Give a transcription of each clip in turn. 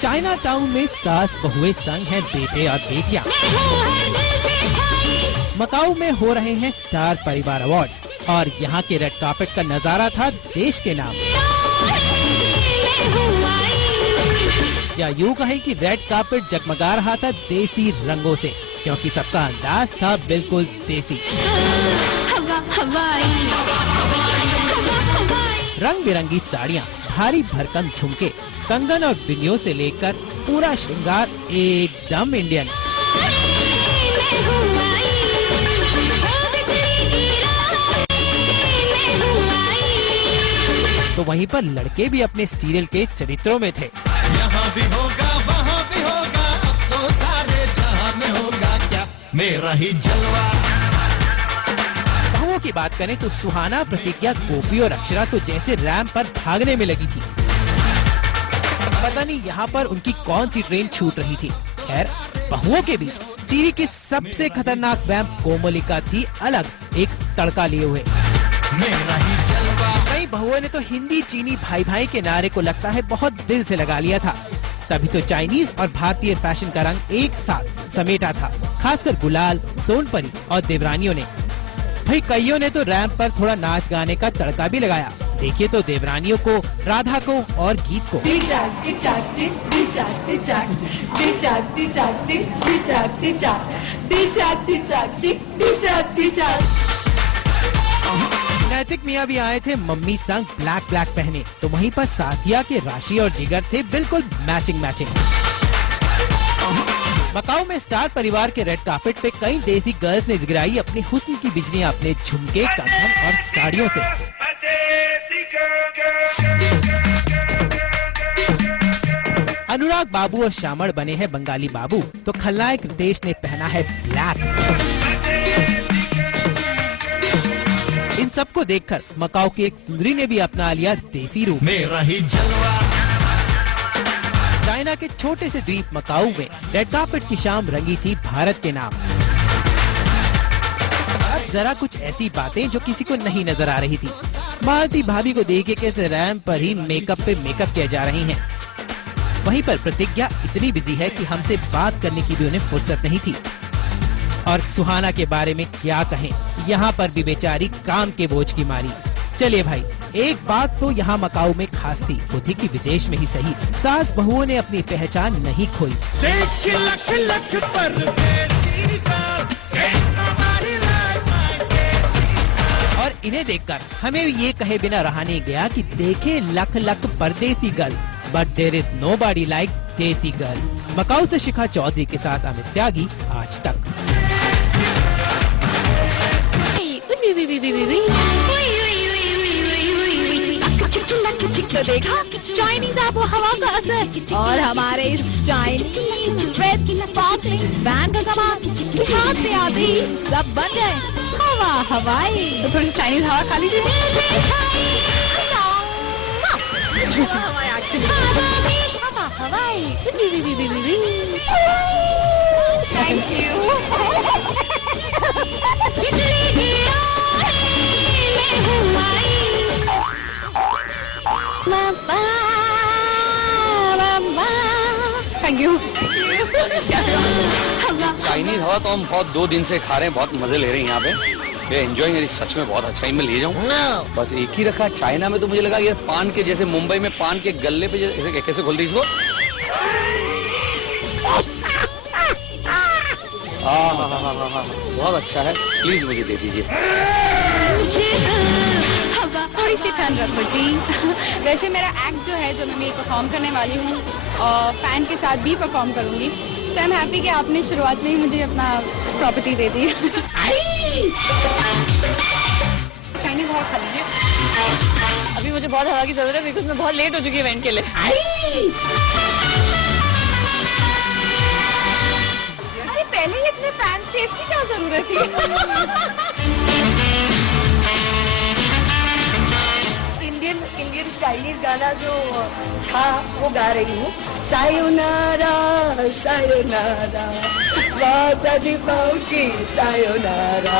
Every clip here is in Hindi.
चाइना टाउन में सास बहुए संग हैं बेटे और बेटियां। मकाऊ में हो रहे हैं स्टार परिवार अवार्ड्स और यहाँ के रेड कार्पेट का नजारा था देश के नाम। या यूँ कहें कि रेड कार्पेट जगमगा रहा था देसी रंगों से, क्योंकि सबका अंदाज था बिल्कुल देसी। रंग बिरंगी साड़ियाँ, भारी भरकम झुमके, कंगन और बिंदियों से लेकर पूरा श्रृंगार एकदम इंडियन। तो वहीं पर लड़के भी अपने सीरियल के चरित्रों में थे। यहाँ भी होगा, वहाँ भी होगा, अब तो सारे जहां में होगा क्या मेरा ही जलवा। बहुओं की बात करें तो सुहाना, प्रतिज्ञा, गोपी और अक्षरा तो जैसे रैंप पर भागने में लगी थी। पता नहीं यहाँ पर उनकी कौन सी ट्रेन छूट रही थी। खैर, बहुओं के बीच टीवी की सबसे खतरनाक वैम्प कोमलिका थी अलग, एक तड़का लिए हुए। कई बहुओं ने तो हिंदी चीनी भाई भाई के नारे को लगता है बहुत दिल से लगा लिया था। तभी तो चाइनीज और भारतीय फैशन का रंग एक साथ समेटा था, खासकर गुलाल, सोनपरी और देवरानियों ने। भाई कईयों ने तो रैंप पर थोड़ा नाच गाने का तड़का भी लगाया। देखिए तो देवरानियों को, राधा को और गीत को। नैतिक मियाँ भी आए थे मम्मी संग ब्लैक ब्लैक पहने, तो वहीं पर साथिया के राशि और जिगर थे बिल्कुल मैचिंग मैचिंग। मकाऊ में स्टार परिवार के रेड कार्पेट पे कई देसी गर्ल्स ने गिराई अपनी हुस्न की बिजलियां अपने झुमके, कंगन और साड़ियों से। अनुराग बाबू और शामड़ बने हैं बंगाली बाबू, तो खलनायक रितेश ने पहना है ब्लैक। इन सबको देखकर मकाऊ की एक सुंदरी ने भी अपना लिया देसी रूप। मेरा ही जलवा। चाइना के छोटे से द्वीप मकाऊ में रेड कार्पेट की शाम रंगी थी भारत के नाम। अब जरा कुछ ऐसी बातें जो किसी को नहीं नजर आ रही थी। मालती भाभी को देखिए कैसे रैंप पर ही मेकअप पे मेकअप किया जा रही हैं। वहीं पर प्रतिज्ञा इतनी बिजी है कि हमसे बात करने की भी उन्हें फुर्सत नहीं थी। और सुहाना के बारे में क्या कहें, यहाँ पर भी बेचारी काम के बोझ की मारी। चलिए भाई, एक बात तो यहाँ मकाऊ में खास थी, वो थी कि विदेश में ही सही सास बहुओं ने अपनी पहचान नहीं खोई। लख लख और इन्हें देखकर हमें ये कहे बिना रहा नहीं गया कि देखे लख लख परदेसी girl, but there is nobody like desi girl. Macau से शिखा चौधरी के साथ अमित त्यागी, आज तक। तो देखा चाइनीज आबो हवा का असर और हमारे इस चाइनीज रेड स्पार्कलिंग बैंड का कमाल। हाथ पे आते ही सब बन गए हवा हवाई। तो थोड़ी सी चाइनीज हवा खा लीजिए। हवा हवाई। Thank you. Thank you. Chinese हवा तो हम बहुत 2 दिन से खा रहे हैं, बहुत मजे ले रहे हैं यहाँ पे। एंजॉयिंग, सच में बहुत अच्छा ही मैं ले जाऊँ। बस एक ही रखा चाइना में, तो मुझे लगा ये पान के जैसे मुंबई में पान के गल्ले पे जैसे कैसे खोलते इसको। हाँ, बहुत अच्छा है, प्लीज मुझे दे दीजिए। थोड़ी सी ठंड रखो जी। वैसे मेरा एक्ट जो है, जो मैं परफॉर्म करने वाली हूँ, फैन के साथ भी परफॉर्म करूँगी। सो आई एम हैप्पी कि आपने शुरुआत में ही मुझे अपना प्रॉपर्टी दे दी। चाइनीज हवा खा लीजिए। अभी मुझे बहुत हवा की जरूरत है, बिकॉज मैं बहुत लेट हो चुकी है इवेंट के लिए। अरे पहले ही इतने फैंस थे, इसकी क्या जरूरत थी? इंडियन चाइनीज गाना जो था वो गा रही हूँ। सायोनारा सायोनारा वादा निभाऊंगी सायोनारा,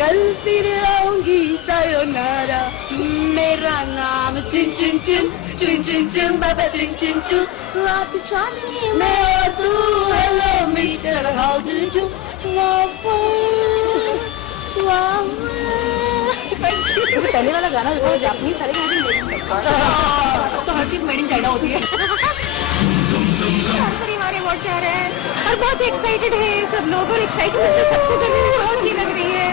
कल फिर आऊंगी सायोनारा। मेरा नाम चिन चिन चिन चिन चिन चिन बाबा चिन चिन चिन, रात चांदनी मैं और तू, hello mister how do you, पहले वाला गाना जो जापानीज सारे तो हर चीज मेड इन चाइना होती है। हमारे वोट जा रहे हैं और बहुत एक्साइटेड है सब लोग, और एक्साइटमेंट तो सबको करने में बहुत ही लग रही है,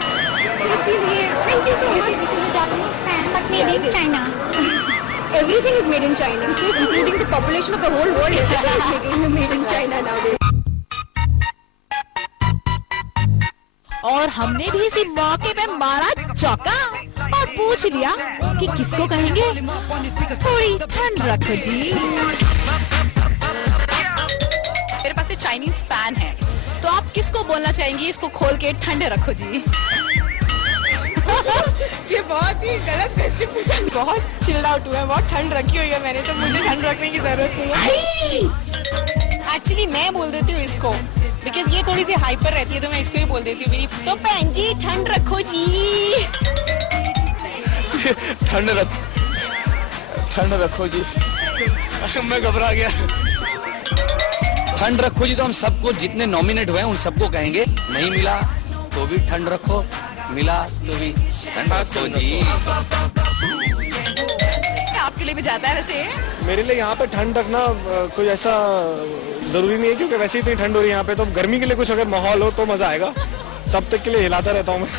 इसीलिए thank you so much. This is a Japanese fan but made in China. Everything is made in China, including the population of the whole world. Everything is made in China nowadays. और हमने भी इसी मौके पे मारा चौका और पूछ लिया कि किसको कहेंगे थोड़ी ठंड रखो जी। मेरे पास एक चाइनीज फैन है, तो आप किसको बोलना चाहेंगी इसको खोल के ठंडे रखो जी? ये बहुत ही गलत क्वेश्चन पूछा। बहुत चिल्ड आउट हुआ है, बहुत ठंड रखी हुई है मैंने, तो मुझे ठंड रखने की जरूरत नहीं है। एक्चुअली मैं बोल देती हूँ इसको, बिकॉज ये थोड़ी सी हाइपर रहती है, तो मैं इसको ही बोल देती हूँ मेरी। तो बहन जी ठंड रखो जी। ठंड रखो जी। मैं घबरा गया। ठंड रखो जी तो हम सबको जितने नॉमिनेट हुए हैं उन सबको कहेंगे। नहीं मिला तो भी ठंड रखो, मिला तो भी ठंड रखो जी। आपके लिए भी जाता है वैसे? मेरे लिए यहाँ पे ठंड रखना कोई ऐसा जरूरी नहीं है, क्योंकि वैसे ही इतनी ठंड हो रही है यहाँ पे, तो गर्मी के लिए कुछ अगर माहौल हो तो मजा आएगा, तब तक के लिए हिलाता रहता हूँ मैं।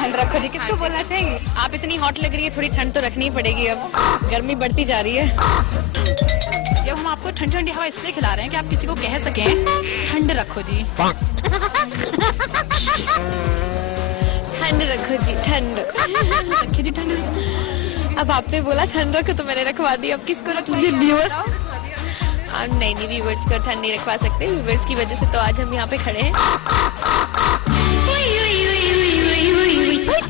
ठंड रखो जी किसको बोलना चाहेंगे? आप इतनी हॉट लग रही है, थोड़ी ठंड तो रखनी ही पड़ेगी, अब गर्मी बढ़ती जा रही है। जब हम आपको ठंडी ठंडी हवा इसलिए खिला रहे हैं कि आप किसी को कह सकें ठंड रखो जी। ठंड रखो जी, ठंड रखिए जी ठंड। अब आपने बोला ठंड रखो तो मैंने रखवा दी, अब किसको रखवाइए? व्यूअर्स? नहीं व्यूअर्स को ठंड नहीं रखवा सकते, व्यूअर्स की वजह से तो आज हम यहाँ पे खड़े हैं।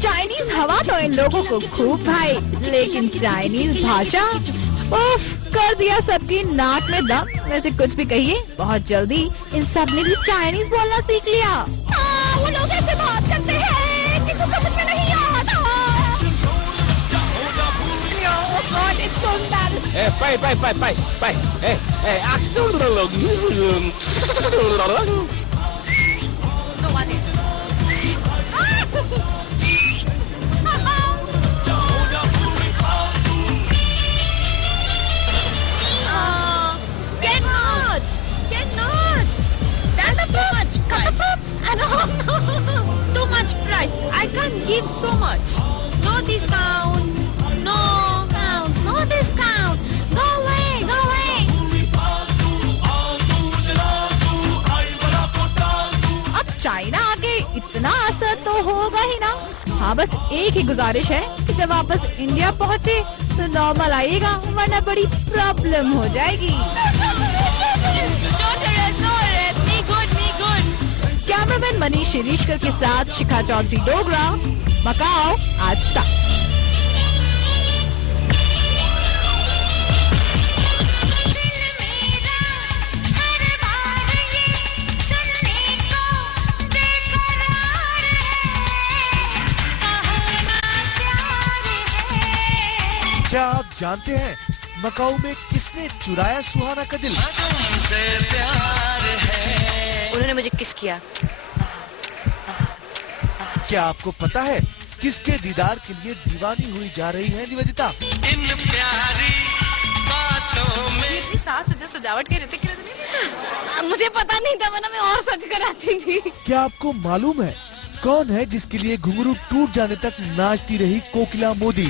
चाइनीज हवा तो इन लोगों को खूब भाई, लेकिन चाइनीज भाषा उफ, कर दिया सबकी नाक में दम। वैसे कुछ भी कहिए, बहुत जल्दी इन सब ने भी चाइनीज बोलना सीख लिया। वो लोग ऐसे बात करते हैं कि कुछ समझ में नहीं आता। Oh God, it's so embarrassing. Too much price. I can't give so much. No discount. No discount. Go away, go away. अब चाइना आके इतना असर तो होगा ही ना। हाँ, बस एक ही गुजारिश है कि जब वापस इंडिया पहुँचे तो नॉर्मल आइएगा, वरना बड़ी प्रॉब्लम हो जाएगी। कैमरामैन मनीष शिरीशकर के साथ शिखा चौधरी डोगरा, मकाओ आज तक। क्या आप जानते हैं मकाऊ में किसने चुराया सुहाना का दिल? उन्होंने मुझे किस किया। क्या आपको पता है किसके दीदार के लिए दीवानी हुई जा रही है निवेदिता? इन प्यारी बातों में इतनी सास सजावट के रहते मुझे पता नहीं था, वरना मैं और सच कर आती थी। क्या आपको मालूम है कौन है जिसके लिए घुंघरू टूट जाने तक नाचती रही कोकिला मोदी?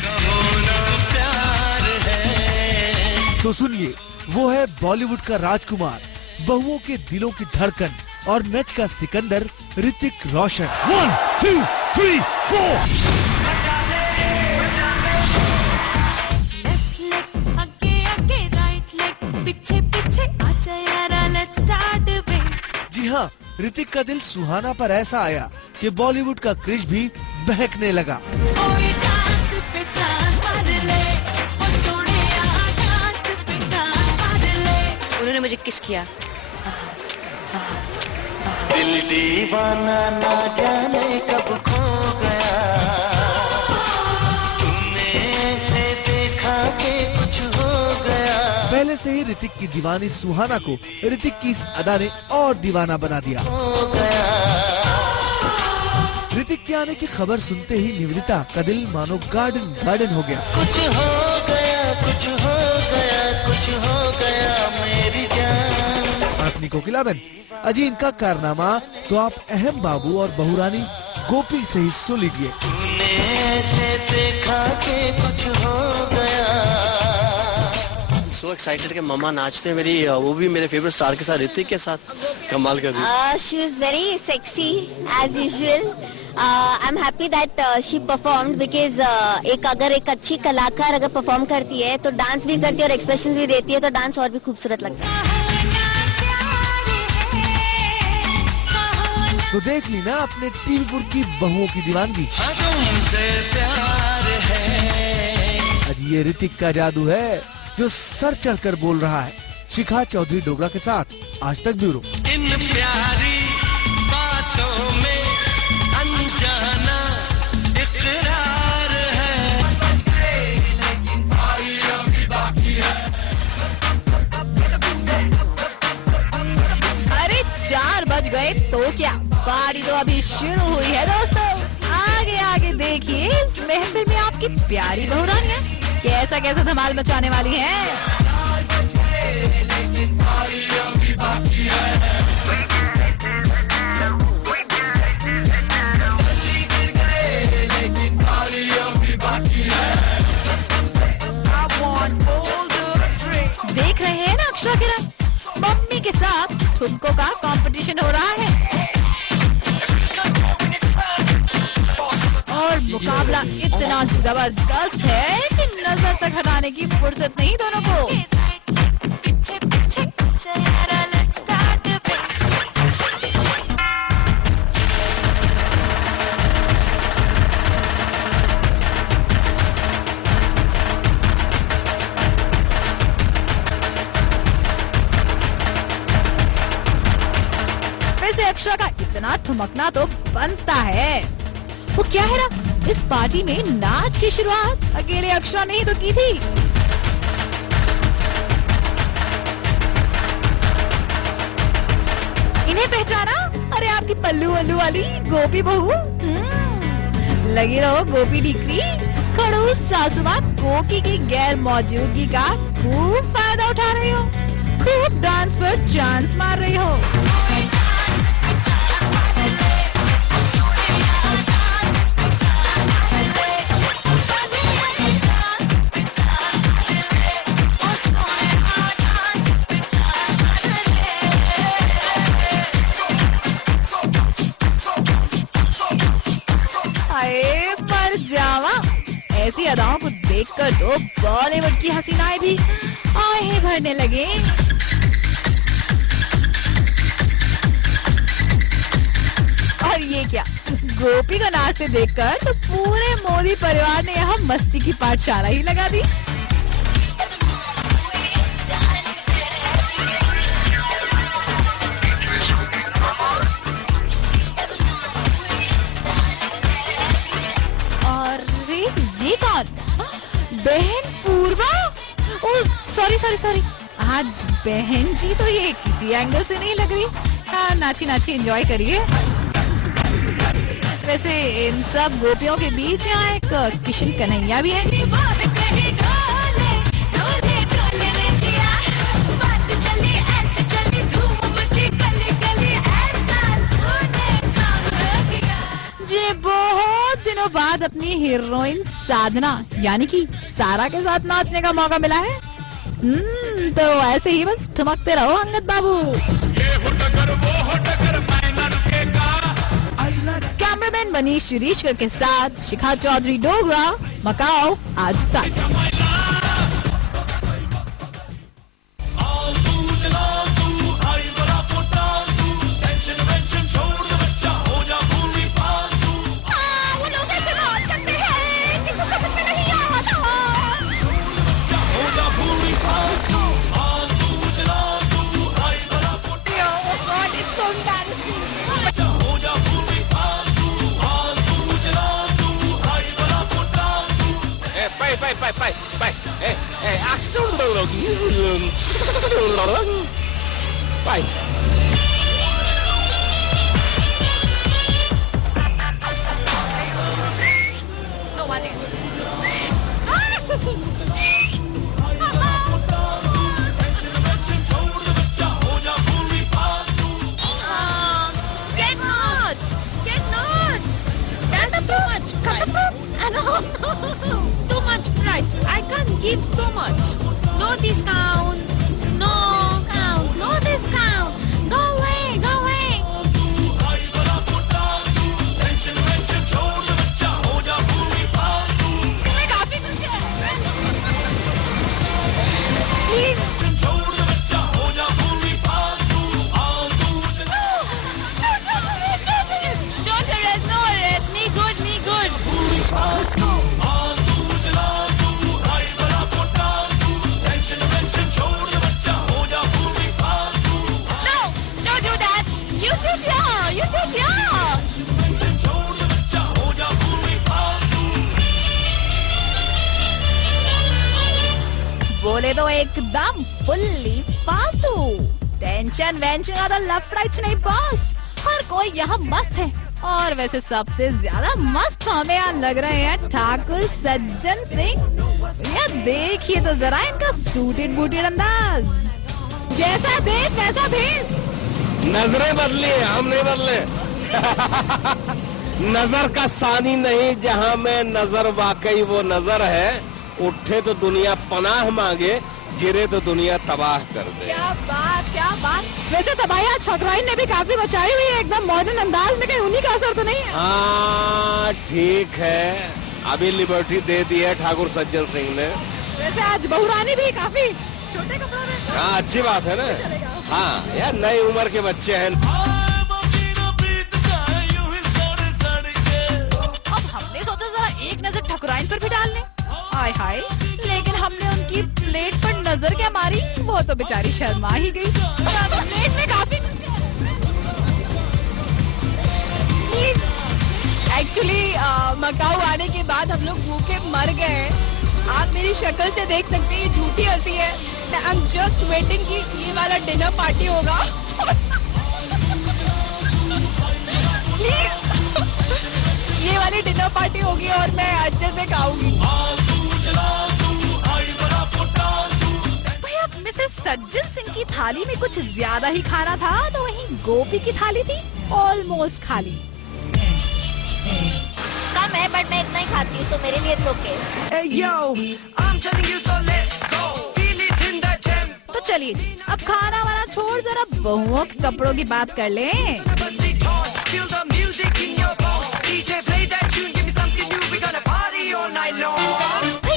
तो सुनिए, वो है बॉलीवुड का राजकुमार, बहुओं के दिलों की धड़कन और नच का सिकंदर ऋतिक रोशन। 1, 2, 3, 4। जी हाँ, ऋतिक का दिल सुहाना पर ऐसा आया कि बॉलीवुड का क्रिश भी बहकने लगा। मुझे किस किया। दिल दीवाना ना जाने कब खो गया, तुमने ऐसे देखा कि कुछ हो गया। पहले से ही ऋतिक की दीवानी सुहाना को ऋतिक की इस अदा ने और दीवाना बना दिया। ऋतिक के आने की खबर सुनते ही निवेदिता का दिल मानो गार्डन गार्डन हो गया। कुछ हो गया, कुछ हो गया, कुछ हो गया मेरी जान। अपनी कोकिलाबेन अजी इनका कारनामा तो आप अहम बाबू और बहुरानी गोपी से ही सुन लीजिए। तूने ऐसे देखा कि कुछ हो गया। So excited कि मम्मा नाचते हैं मेरी, वो भी मेरे फेवरेट स्टार के साथ, ऋतिक के साथ। कमाल कर दी। She was very sexy as usual. I'm happy that she performed because अगर एक अच्छी कलाकार अगर परफॉर्म करती है तो डांस भी करती है और एक्सप्रेशंस भी देती है, तो डांस और भी खूबसूरत लगता है। तो देख ली ना अपने टीवीपुर की बहुओं की दीवानगी। आज ये ऋतिक का जादू है जो सर चढ़कर बोल रहा है। शिखा चौधरी डोगरा के साथ आज तक ब्यूरो। इन प्यारी बातों में अनजाना इकरार है। अरे 4 बज गए तो क्या, पार्टी तो अभी शुरू हुई है दोस्तों। आगे आगे देखिए इस महफिल में आपकी प्यारी बहुरानियां कैसा कैसा धमाल मचाने वाली हैं। देख रहे हैं ना अक्षरा किरण, मम्मी के साथ ठुमकों का कंपटीशन हो रहा है और मुकाबला इतना जबरदस्त है कि नजर तक हटाने की फुर्सत नहीं दोनों को। वैसे अक्षरा का इतना ठुमकना तो बनता है। वो क्या है ना, इस पार्टी में नाच की शुरुआत अकेले अक्षरा ने ही तो की थी। इन्हें पहचाना? अरे आपकी पल्लू वल्लू वाली गोपी बहू। लगी रहो गोपी डिक्री, खड़ूस सासू माँ गोपी की गैर मौजूदगी का खूब फायदा उठा रही हो, खूब डांस पर चांस मार रही हो। पर जावा, ऐसी अदाओं को देखकर तो बॉलीवुड की हसीनाएं भी आहें भरने लगे। और ये क्या, गोपी को नाचते देखकर तो पूरे मोदी परिवार ने यहाँ मस्ती की पाठशाला ही लगा दी। बहन पूर्वा, ओ सॉरी, आज बहन जी तो ये किसी एंगल से नहीं लग रही। हाँ, नाची नाची एंजॉय करिए। वैसे इन सब गोपियों के बीच यहाँ एक किशन कन्हैया भी है। जिन्हें बहुत दिनों बाद अपनी हीरोइन साधना यानी कि सारा के साथ नाचने का मौका मिला है। तो ऐसे ही बस ठुमकते रहो अंगद बाबू। कैमरामैन मनीष शिरीषकर के साथ शिखा चौधरी डोगरा, मकाओ आज तक। Bye. No, Mate. Get not! Get not! That's too much. Cut the fruit. No. Too much price. I can't give so much. No discount. No count. No discount. Go away. Go away. तुम्हें काफी कुछ है. Please. Don't arrest. No arrest. Me good. Me good. No, don't do that. You sit here. You sit here. बोले तो एकदम फुल्ली फालतू. टेंशन वेंशन का तो लफड़ा नहीं बॉस. हर कोई यहाँ मस्त है. और वैसे सबसे ज्यादा मस्त हमें यहाँ लग रहे हैं ठाकुर सज्जन सिंह. ये देखिए तो जरा इनका सूटेड बूटेड अंदाज. जैसा देश वैसा भेष. नजरें बदली, हम नहीं बदले. नजर का सानी नहीं जहां में नजर वाकई वो नजर है. उठे तो दुनिया पनाह मांगे, गिरे तो दुनिया तबाह कर दे. क्या बात क्या बात. वैसे तबाही आज ठकुराइन ने भी काफी बचाई हुई है एकदम मॉडर्न अंदाज में. कहीं उन्हीं का असर तो नहीं है. हाँ ठीक है, अभी लिबर्टी दे दी है ठाकुर सज्जन सिंह ने. वैसे आज बहुरानी भी काफी छोटे कपड़ों में. हाँ अच्छी बात है ना. हाँ यार नई उम्र के बच्चे हैं. अब हमने सोचा जरा एक नजर ठकुराइन पर भी डाल लें. हाय हाय, लेकिन हमने उनकी प्लेट पर नजर क्या मारी, वो तो बेचारी शर्मा ही गई. प्लेट में काफी एक्चुअली मकाऊ आने के बाद हम लोग भूखे मर गए. आप मेरी शक्ल से देख सकते हैं ये झूठी हंसी है. आई एम जस्ट वेटिंग कि ये वाला डिनर पार्टी होगा. प्लीज ये वाली डिनर पार्टी होगी और मैं अच्छे से खाऊंगी. भैया मिसेस सज्जन सिंह की थाली में कुछ ज्यादा ही खाना था, तो वहीं गोपी की थाली थी ऑलमोस्ट खाली. कम है बट मैं इतना ही खाती हूँ, तो मेरे लिए इट्स ओके. तो चलिए जी, अब खाना वाना छोड़ जरा बहुओं के कपड़ों की बात कर लें.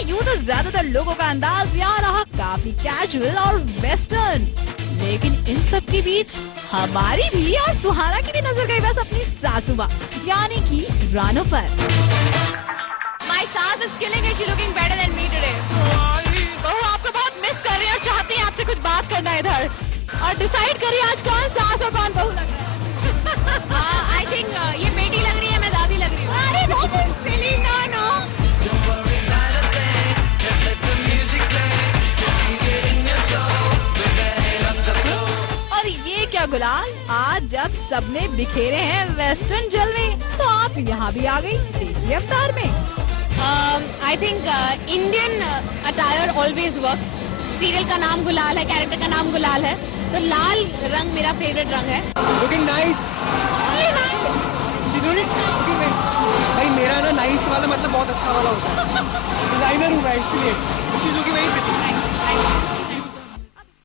यूँ तो ज्यादातर लोगों का अंदाज यहाँ रहा काफी कैजुअल और वेस्टर्न, लेकिन इन सब के बीच हमारी भी और सुहाना की भी नजर गई बस अपनी सासुबा यानी कि रानो पर. My sass is killing it. She's looking better than me today. बहू आपको बहुत मिस कर रही है और चाहती है आपसे कुछ बात करना इधर. और डिसाइड करिए आज कौन सास और कौन बहू लग रहा है. I think ये बेटी लग रही है, मैं दादी लग रही हूँ. अरे no. और ये क्या गुलाल, आज जब सबने बिखेरे हैं वेस्टर्न जलवे, तो आप यहाँ भी आ गई देसी अवतार में. I think Indian attire always works. Serial का नाम गुलाल है, कैरेक्टर का नाम गुलाल है, तो लाल रंग मेरा फेवरेट रंग है. Looking nice. भाई मेरा ना नाइस वाला मतलब बहुत अच्छा वाला होता है. डिजाइनर हूँ मैं इसलिए.